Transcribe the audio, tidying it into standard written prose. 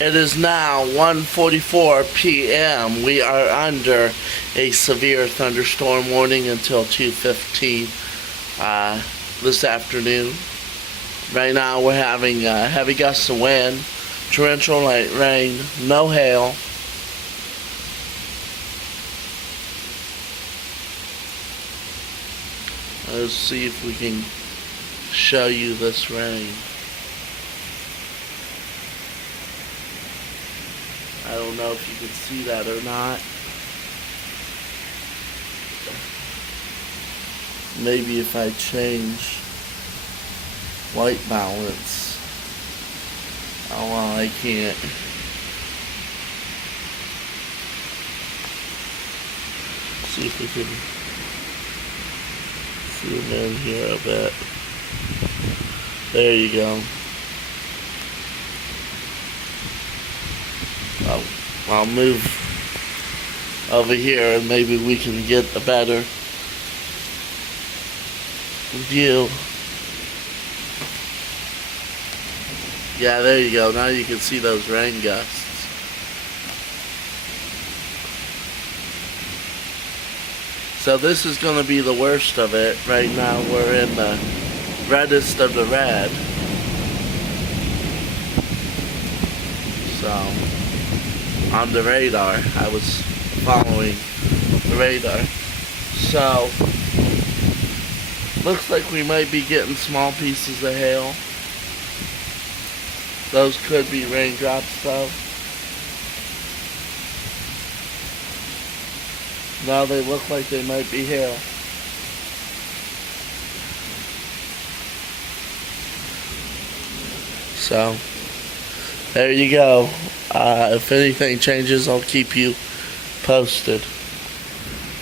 It is now 1:44 p.m. We are under a severe thunderstorm warning until 2:15 this afternoon. Right now we're having heavy gusts of wind, torrential light rain, no hail. Let's see if we can show you this rain. I don't know if you can see that or not. Maybe if I change white balance. Oh well, I can't. See if we can zoom in here a bit. There you go. I'll move over here and maybe we can get a better view. Yeah, there you go. Now you can see those rain gusts. So this is going to be the worst of it. Right now we're in the reddest of the red. So, on the radar, I was following the radar. So, looks like we might be getting small pieces of hail. Those could be raindrops though. Now they look like they might be hail. So, there you go. If anything changes, I'll keep you posted.